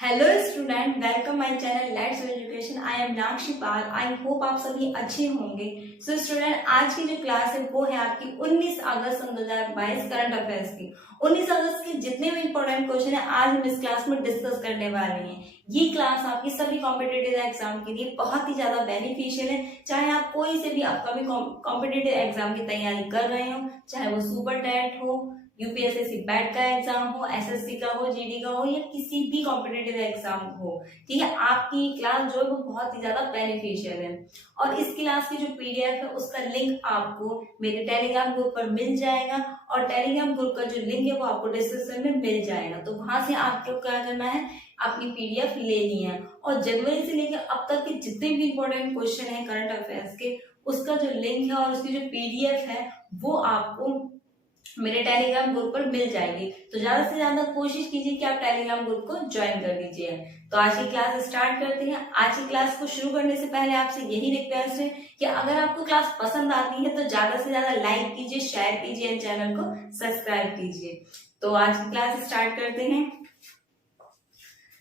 Hello student, welcome my channel let's education. I am Nakshi Pal. I hope आप सभी अच्छे होंगे। सो स्टूडेंट, आज की जो क्लास है वो है आपकी 19 अगस्त सन 2022 करंट अफेयर्स की। 19 अगस्त के जितने भी इंपॉर्टेंट क्वेश्चन है आज हम इस क्लास में डिस्कस करने वाले हैं। ये क्लास आपकी सभी कॉम्पिटेटिव एग्जाम के लिए बहुत ही ज्यादा बेनिफिशियल है। चाहे आप कोई से भी अपकमिंग कॉम्पिटेटिव एग्जाम की तैयारी कर रहे हो, चाहे वो सुपर टेट हो, यूपीएससी बैट का एग्जाम हो, एसएससी का हो, जीडी का हो, या किसी भी कॉम्पिटेटिव एग्जाम हो, ठीक है, आपकी क्लास जो है वो बहुत ही ज्यादा बेनिफिशियल है। और इस क्लास की जो पीडीएफ है उसका लिंक आपको मेरे टेलीग्राम ग्रुप पर मिल जाएगा, और टेलीग्राम ग्रुप का जो लिंक है वो आपको डिस्क्रिप्शन में मिल जाएगा। तो वहां से आपको क्या करना है, अपनी पीडीएफ लेनी है। और जनवरी से लेकर अब तक के जितने भी इंपॉर्टेंट क्वेश्चन है करंट अफेयर्स के, उसका जो लिंक है और उसकी जो पीडीएफ है वो आपको मेरे टेलीग्राम ग्रुप पर मिल जाएगी। तो ज्यादा से ज्यादा कोशिश कीजिए कि आप टेलीग्राम ग्रुप को ज्वाइन कर दीजिए। तो आज की क्लास स्टार्ट करते हैं। आज की क्लास को शुरू करने से पहले आपसे यही रिक्वेस्ट है कि अगर आपको क्लास पसंद आती है तो ज्यादा से ज्यादा लाइक कीजिए, शेयर कीजिए एंड चैनल को सब्सक्राइब कीजिए। तो आज की क्लास स्टार्ट करते हैं।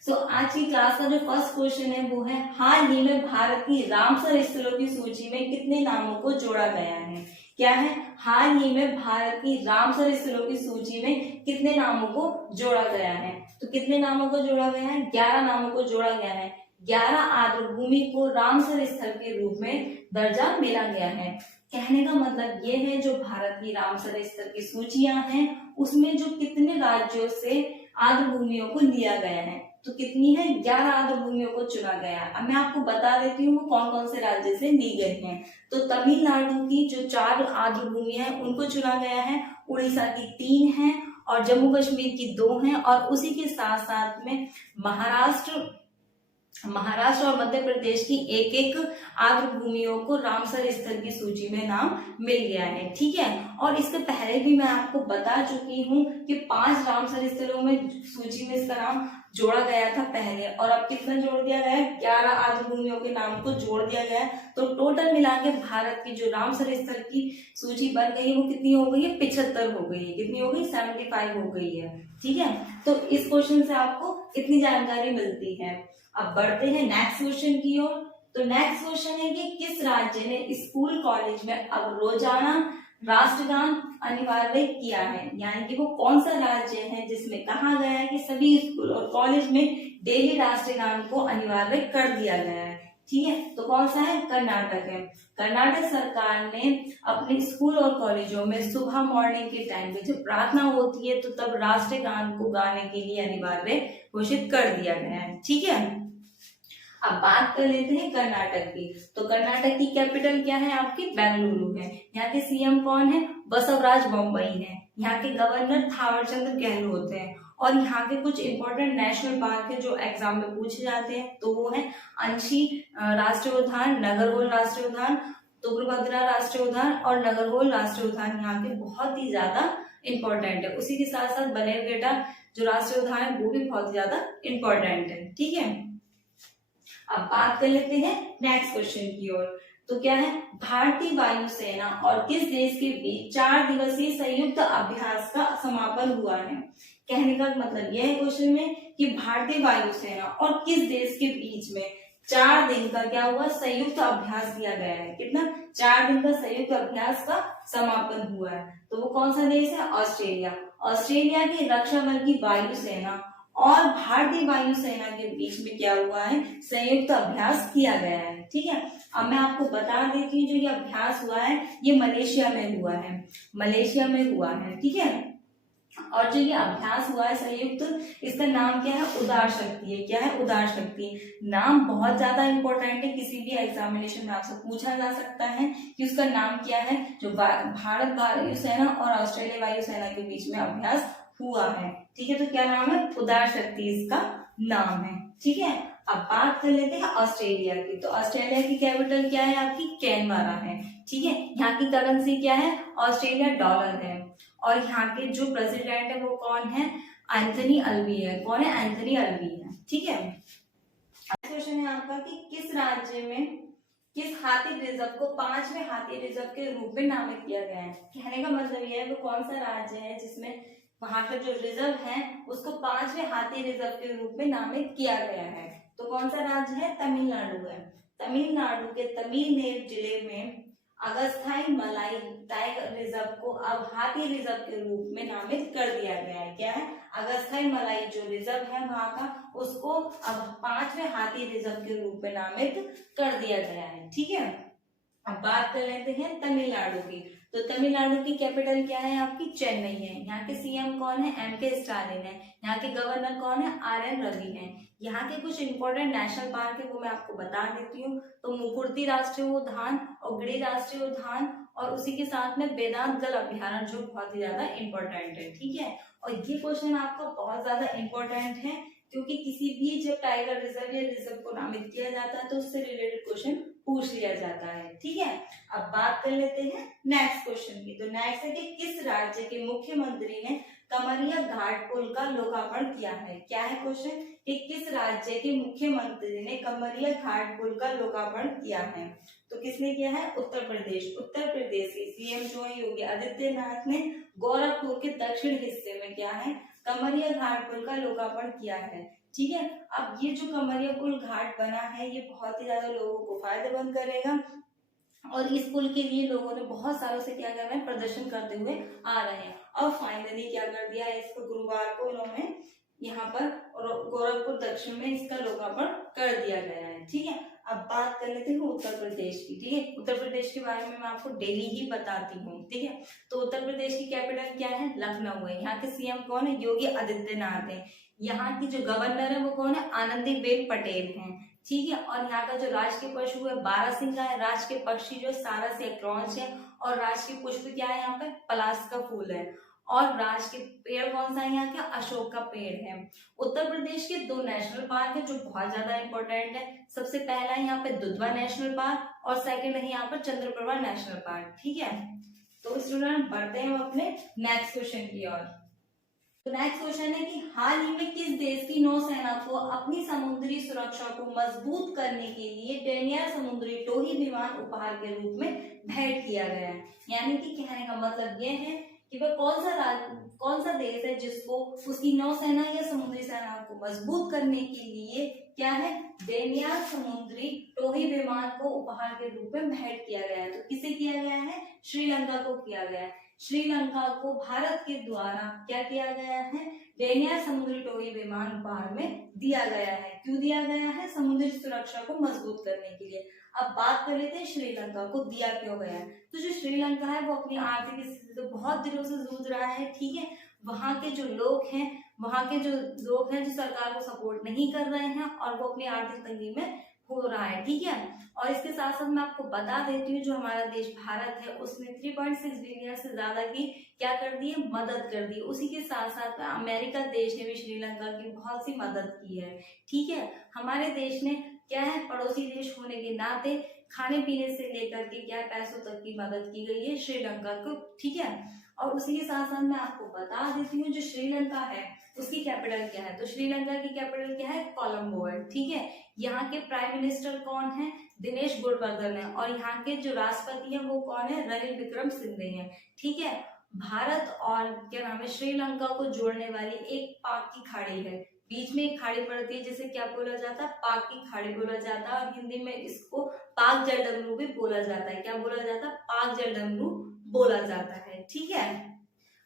आज की क्लास का जो फर्स्ट क्वेश्चन है वो है, हाल ही में भारत की रामसर स्थलों की सूची में कितने नामों को जोड़ा गया है। क्या है, हाल ही में भारत की रामसर स्थलों की सूची में कितने नामों को जोड़ा गया है। तो कितने नामों को जोड़ा गया है, 11 नामों को जोड़ा गया है। 11 आर्द्रभूमि को रामसर स्थल के रूप में दर्जा मिला गया है। कहने का मतलब ये है, जो भारत की रामसर स्थल की सूचियां हैं उसमें जो कितने राज्यों से आर्द्रभूमियों को लिया गया है, तो कितनी है, 11 आर्द्रभूमियों को चुना गया है। अब मैं आपको बता देती हूँ कौन कौन से राज्य से ली गई हैं। तो तमिलनाडु की जो 4 आर्द्रभूमि है उनको चुना गया है, उड़ीसा की 3 है, और जम्मू कश्मीर की 2 हैं, और उसी के साथ साथ में महाराष्ट्र और मध्य प्रदेश की एक एक आर्द्रभूमियों को रामसर स्थल की सूची में नाम मिल गया है। ठीक है, और इससे पहले भी मैं आपको बता चुकी हूँ कि 5 रामसर स्थलों में सूची में इसका नाम जोड़ा गया था पहले, और अब कितना जोड़ दिया गया है, 11 आर्द्रभूमियों के नाम को जोड़ दिया गया है। तो टोटल मिला के भारत की जो रामसर स्थल की सूची बन गई है वो कितनी हो गई है, 75 हो गई है। कितनी हो गई, 75 हो गई है। ठीक है, तो इस क्वेश्चन से आपको इतनी जानकारी मिलती है। अब बढ़ते हैं नेक्स्ट क्वेश्चन की ओर। तो नेक्स्ट क्वेश्चन है कि किस राज्य ने स्कूल कॉलेज में अब रोजाना राष्ट्रगान अनिवार्य किया है, यानी कि वो कौन सा राज्य है जिसमें कहा गया है कि सभी स्कूल और कॉलेज में डेली राष्ट्रगान को अनिवार्य कर दिया गया है। ठीक है, तो कौन सा है, कर्नाटक है। कर्नाटक सरकार ने अपने स्कूल और कॉलेजों में सुबह मॉर्निंग के टाइम में जब प्रार्थना होती है तो तब राष्ट्रगान को गाने के लिए अनिवार्य घोषित कर दिया गया है। ठीक है, अब बात कर लेते हैं कर्नाटक की। तो कर्नाटक की कैपिटल क्या है, आपकी बेंगलुरु है। यहाँ के सीएम कौन है, बसवराज बोम्मई है। यहाँ के गवर्नर थावरचंद गहलोत है। और यहाँ के कुछ इंपॉर्टेंट नेशनल पार्क है जो एग्जाम में पूछे जाते हैं, तो वो है अंशी राष्ट्रीय उद्यान, नगरहोल राष्ट्रीय उद्यान, तुंगभद्रा राष्ट्रीय उद्यान और नगरहोल राष्ट्रीय उद्यान यहाँ के बहुत ही ज्यादा इंपॉर्टेंट है। उसी के साथ साथ बनेरघट्टा जो राष्ट्रीय उद्यान है वो भी बहुत ज्यादा इंपॉर्टेंट है। ठीक है, अब बात कर लेते हैं नेक्स्ट क्वेश्चन की ओर। तो क्या है, भारतीय वायुसेना और किस देश के बीच 4 दिवसीय संयुक्त अभ्यास का समापन हुआ है। कहने का मतलब यह है क्वेश्चन में कि भारतीय वायुसेना और किस देश के बीच में 4 दिन का क्या हुआ, संयुक्त अभ्यास किया गया है। कितना, 4 दिन का संयुक्त अभ्यास का समापन हुआ है। तो वो कौन सा देश है, ऑस्ट्रेलिया। ऑस्ट्रेलिया की रक्षा बल की वायुसेना और भारतीय वायुसेना के बीच में क्या हुआ है, संयुक्त अभ्यास किया गया है। ठीक है, अब मैं आपको बता देती हूँ जो ये अभ्यास हुआ है ये मलेशिया में हुआ है। मलेशिया में हुआ है। ठीक है, और जो ये अभ्यास हुआ है संयुक्त, इसका नाम क्या है, उदार शक्ति है। क्या है, उदार शक्ति। नाम बहुत ज्यादा इंपॉर्टेंट है, किसी भी एग्जामिनेशन में आपसे पूछा जा सकता है कि उसका नाम क्या है। जो भारत वायुसेना और ऑस्ट्रेलिया वायुसेना के बीच में अभ्यास हुआ है। ठीक है, तो क्या नाम है, उदार शक्ति इसका नाम है। ठीक है, अब बात कर लेते हैं ऑस्ट्रेलिया की। तो ऑस्ट्रेलिया की कैपिटल क्या है, आपकी कैनबरा है। ठीक है, यहाँ की करेंसी क्या है, ऑस्ट्रेलिया डॉलर है। और यहाँ के जो प्रेसिडेंट है वो कौन है, एंथनी अल्बी है। कौन है, एंथनी अल्बी है। ठीक है, क्वेश्चन है आपका कि किस राज्य में किस हाथी रिजर्व को 5वें हाथी रिजर्व के रूप में नामित किया गया है। कहने का मतलब यह है वो कौन सा राज्य है जिसमें वहां का जो रिजर्व है उसको 5वें हाथी रिजर्व के रूप में नामित किया गया है। तो कौन सा राज्य है? तमिलनाडु है। तमिलनाडु के तमिलनेर जिले में अगस्थाई मलाई टाइगर रिजर्व को अब हाथी रिजर्व के रूप में नामित कर दिया गया है। क्या है? अगस्थाई मलाई जो रिजर्व है वहां का, उसको अब 5वें हाथी रिजर्व के रूप में नामित कर दिया गया है। ठीक है, अब बात कर लेते हैं तमिलनाडु की। तो तमिलनाडु की कैपिटल क्या है? आपकी चेन्नई है। यहाँ के सीएम कौन है? एम.के. स्टालिन है। यहाँ के गवर्नर कौन है? आर.एन. रवि है। यहाँ के कुछ इंपॉर्टेंट नेशनल पार्क है वो मैं आपको बता देती हूँ। तो मुकुर्ती राष्ट्रीय उद्यान, औगड़ी राष्ट्रीय उद्यान और उसी के साथ में वेदांत गल अभ्यारण्य जो बहुत ही ज्यादा इंपॉर्टेंट है। ठीक है, और ये क्वेश्चन आपका बहुत ज्यादा इंपॉर्टेंट है क्योंकि किसी भी जब टाइगर रिजर्व या रिजर्व को नामित किया जाता है तो उससे रिलेटेड क्वेश्चन पूछ लिया जाता है। ठीक है, अब बात कर लेते हैं नेक्स्ट क्वेश्चन की। तो नेक्स्ट है कि किस राज्य के मुख्यमंत्री ने कमरिया घाट पुल का लोकार्पण किया है? क्या है क्वेश्चन? कि किस राज्य के मुख्यमंत्री ने कमरिया घाट पुल का लोकार्पण किया है? तो किसने किया है? उत्तर प्रदेश। उत्तर प्रदेश के सीएम जो है योगी आदित्यनाथ ने गोरखपुर के दक्षिण हिस्से में क्या है? कमरिया घाट पुल का लोकार्पण किया है। ठीक है, अब ये जो कमरिया पुल घाट बना है ये बहुत ही ज्यादा लोगों को फायदेमंद करेगा और इस पुल के लिए लोगों ने बहुत सालों से क्या कर रहे हैं? प्रदर्शन करते हुए आ रहे हैं। अब फाइनली क्या कर दिया है? इसको गुरुवार को उन्होंने यहाँ पर गोरखपुर दक्षिण में इसका लोकार्पण कर दिया गया है। ठीक है, अब बात कर लेते हैं उत्तर प्रदेश की। ठीक है, उत्तर प्रदेश के बारे में मैं आपको डेली ही बताती हूँ। ठीक है, तो उत्तर प्रदेश की कैपिटल क्या है? लखनऊ है। यहाँ के सीएम कौन है? योगी आदित्यनाथ है। यहाँ की जो गवर्नर है वो कौन है? आनंदीबेन पटेल हैं। ठीक है, और यहाँ का जो राष्ट्रीय पशु है बारहसिंगा है। राष्ट्रीय पक्षी जो सारस या क्रॉच है और राष्ट्रीय पुष्प क्या है? यहाँ पे पलाश का फूल है। और राष्ट्रीय पेड़ कौन सा है? यहाँ का अशोक का पेड़ है। उत्तर प्रदेश के 2 नेशनल पार्क है जो बहुत ज्यादा इंपॉर्टेंट है। सबसे पहला है यहाँ पे दुधवा नेशनल पार्क और सेकंड है यहाँ पर चंद्रप्रभा नेशनल पार्क। ठीक है, तो स्टूडेंट बढ़ते हैं अपने नेक्स्ट क्वेश्चन की ओर। तो नेक्स्ट क्वेश्चन है कि हाल ही में किस देश की नौसेना को अपनी समुद्री सुरक्षा को मजबूत करने के लिए डेनियर समुद्री टोही विमान उपहार के रूप में भेंट किया गया है? यानी कि कहने का मतलब ये है कि वह कौन सा देश है जिसको उसकी नौसेना या समुद्री सेना को मजबूत करने के लिए क्या है? डेनियर समुद्री टोही विमान को उपहार के रूप में भेंट किया गया है। तो किसे किया गया है? श्रीलंका को किया गया है। श्रीलंका को भारत के द्वारा क्या किया गया है? डेनियर समुद्री टोही विमान उपहार में दिया गया है। क्यों दिया गया है? समुद्री सुरक्षा को मजबूत करने के लिए। अब बात कर लेते हैं श्रीलंका को दिया क्यों गया है। तो जो श्रीलंका है वो अपनी आर्थिक स्थिति से बहुत दिनों से जूझ रहा है। ठीक है, वहां के जो लोग हैं जो सरकार को सपोर्ट नहीं कर रहे हैं और वो अपनी आर्थिक तंगी में हो रहा है। ठीक है, और इसके साथ साथ मैं आपको बता देती हूँ जो हमारा देश भारत है उसने 3.6 बिलियन से ज्यादा की क्या कर दी है? मदद कर दी। उसी के साथ साथ अमेरिका देश ने भी श्रीलंका की बहुत सी मदद की है। ठीक है, हमारे देश ने क्या है? पड़ोसी देश होने के नाते खाने पीने से लेकर के क्या पैसों तक की मदद की गई है श्रीलंका को। ठीक है, और उसी के साथ साथ मैं आपको बता देती हूँ जो श्रीलंका है उसकी कैपिटल क्या है। तो श्रीलंका की कैपिटल क्या है? कोलंबो है। ठीक है, यहाँ के प्राइम मिनिस्टर कौन है? दिनेश गुणवर्धन है। और यहाँ के जो राष्ट्रपति है वो कौन है? रणील विक्रमसिंघे हैं। ठीक है, भारत और क्या नाम है श्रीलंका को जोड़ने वाली एक पाक की खाड़ी है। बीच में एक खाड़ी पड़ती है जिसे क्या बोला जाता है? पाक की खाड़ी बोला जाता है और हिंदी में इसको पाक जलडमरू भी बोला जाता है। क्या बोला जाता है? पाक जलडमरू बोला जाता है। ठीक है,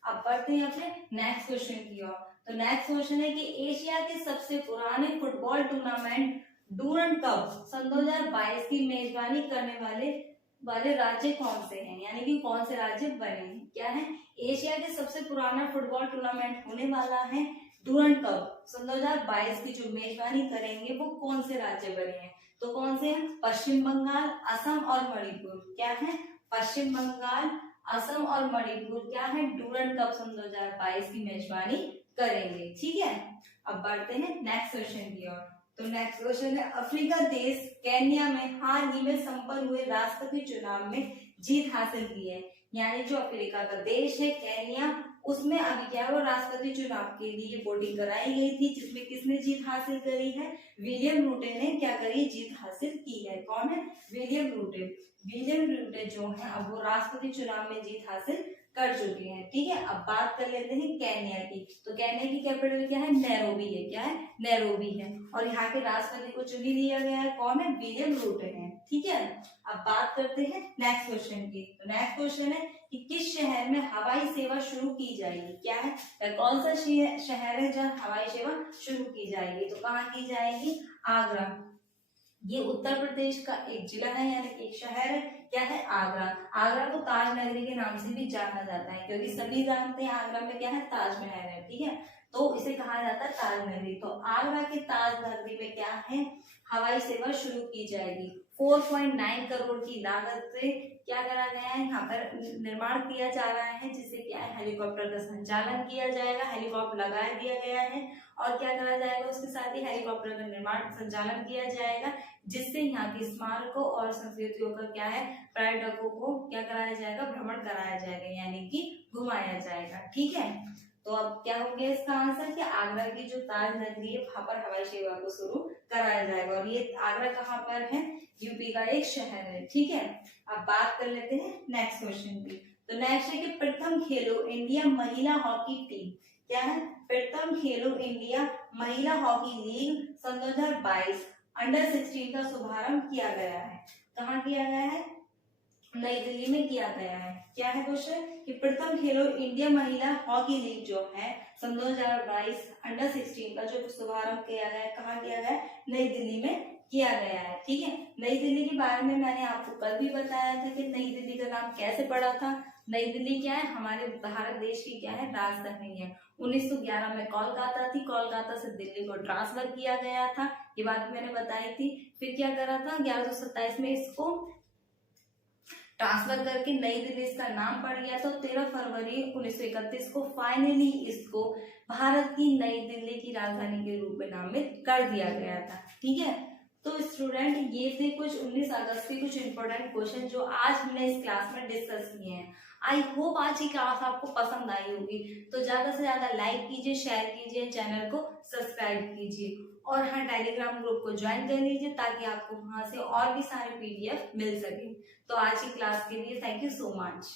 अब बढ़ते हैं अपने नेक्स्ट क्वेश्चन की ओर। तो नेक्स्ट क्वेश्चन है कि एशिया के सबसे पुराने फुटबॉल टूर्नामेंट डूरंड कप सन 2022 की मेजबानी करने वाले राज्य कौन से हैं? यानी कि कौन से राज्य बने हैं? क्या है? एशिया के सबसे पुराना फुटबॉल टूर्नामेंट होने वाला है डूरंड कप सन 2022 की जो मेजबानी करेंगे वो कौन से राज्य बने हैं? तो कौन से हैं? पश्चिम बंगाल, असम और मणिपुर। क्या है? पश्चिम बंगाल, असम और मणिपुर क्या है? डूरंड कप सन 2022 की मेजबानी करेंगे। ठीक है, अब बढ़ते हैं नेक्स्ट क्वेश्चन की ओर। तो नेक्स्ट क्वेश्चन है अफ्रीका देश केन्या में हाल ही में संपन्न हुए राष्ट्रपति चुनाव में जीत हासिल की है। यानी जो अफ्रीका का देश है केन्या उसमें अभी क्या वो राष्ट्रपति चुनाव के लिए वोटिंग कराई गई थी जिसमें किसने जीत हासिल करी है? विलियम रूटे ने क्या करी? जीत हासिल की है। कौन है? विलियम रूटे। विलियम रूटे जो है अब वो राष्ट्रपति चुनाव में जीत हासिल कर चुके हैं। ठीक है, अब बात कर लेते हैं केन्या की। तो केन्या की कैपिटल क्या है? नैरोबी है। क्या है? नैरोबी है। और यहाँ के राष्ट्रपति को चुन लिया गया है, कौन है? विलियम रूटो है। ठीक है, अब बात करते हैं नेक्स्ट क्वेश्चन की। तो नेक्स्ट क्वेश्चन है कि किस शहर में हवाई सेवा शुरू की जाएगी? क्या है? कौन सा शहर है जहाँ हवाई सेवा शुरू की जाएगी? तो कहाँ की जाएगी? आगरा। ये उत्तर प्रदेश का एक जिला है, यानी एक शहर है। क्या है? आगरा। आगरा को ताज नगरी के नाम से भी जाना जाता है, क्योंकि सभी जानते हैं आगरा में क्या है? ताजमहल है। ठीक है, तो इसे कहा जाता है ताज नगरी। तो आगरा के ताज नगरी में क्या है? हवाई सेवा शुरू की जाएगी। 4.9 करोड़ की लागत से क्या करा गया है? यहाँ पर निर्माण किया जा रहा है, जिससे क्या है? हेलीकॉप्टर का संचालन किया जाएगा। हेलीकॉप्टर लगा दिया गया है और क्या करा जाएगा? उसके साथ ही हेलीकॉप्टर का निर्माण संचालन किया जाएगा, जिससे यहाँ की स्मारकों और संस्कृतियों का क्या है? पर्यटकों को क्या कराया जाएगा? भ्रमण कराया जाएगा, यानी कि घुमाया जाएगा। ठीक है, तो अब क्या हो गया इसका आंसर कि आगरा की जो ताज नगरी है वहां पर हवाई सेवा को शुरू कराया जाएगा। और ये आगरा कहाँ पर है? यूपी का एक शहर है। ठीक है, अब बात कर लेते हैं नेक्स्ट क्वेश्चन की। तो नेक्स्ट है कि प्रथम खेलो इंडिया महिला हॉकी टीम। क्या है? प्रथम खेलो इंडिया महिला हॉकी लीग सन 2022 अंडर 16 का शुभारंभ किया गया है। कहाँ किया गया है? नई दिल्ली में किया गया है। क्या है क्वेश्चन कि प्रथम खेलो इंडिया महिला हॉकी लीग जो है सन 2022 अंडर 16 का जो शुभारंभ किया गया है, कहाँ किया गया है? नई दिल्ली में किया गया है। ठीक है, नई दिल्ली के बारे में मैंने आपको कल भी बताया था कि नई दिल्ली का नाम कैसे पड़ा था। नई दिल्ली क्या है? हमारे भारत देश की क्या है? राजधानी है। 1911 में कोलकाता थी, कोलकाता से दिल्ली को ट्रांसफर किया गया था, ये बात मैंने बताई थी। फिर क्या करा था? 1127 में इसको ट्रांसफर करके नई दिल्ली इसका नाम पड़ गया। तो 13 फरवरी 1931 को फाइनली इसको भारत की नई दिल्ली की राजधानी के रूप में नामित कर दिया गया था। ठीक है, तो स्टूडेंट ये थे कुछ 19 अगस्त के कुछ इंपॉर्टेंट क्वेश्चन जो आज हमने इस क्लास में डिस्कस किए हैं। आई होप आज की क्लास आपको पसंद आई होगी। तो ज्यादा से ज्यादा लाइक कीजिए, शेयर कीजिए, चैनल को सब्सक्राइब कीजिए और हाँ टेलीग्राम ग्रुप को ज्वाइन कर लीजिए, ताकि आपको वहां से और भी सारे PDF मिल सके। तो आज की क्लास के लिए थैंक यू सो मच।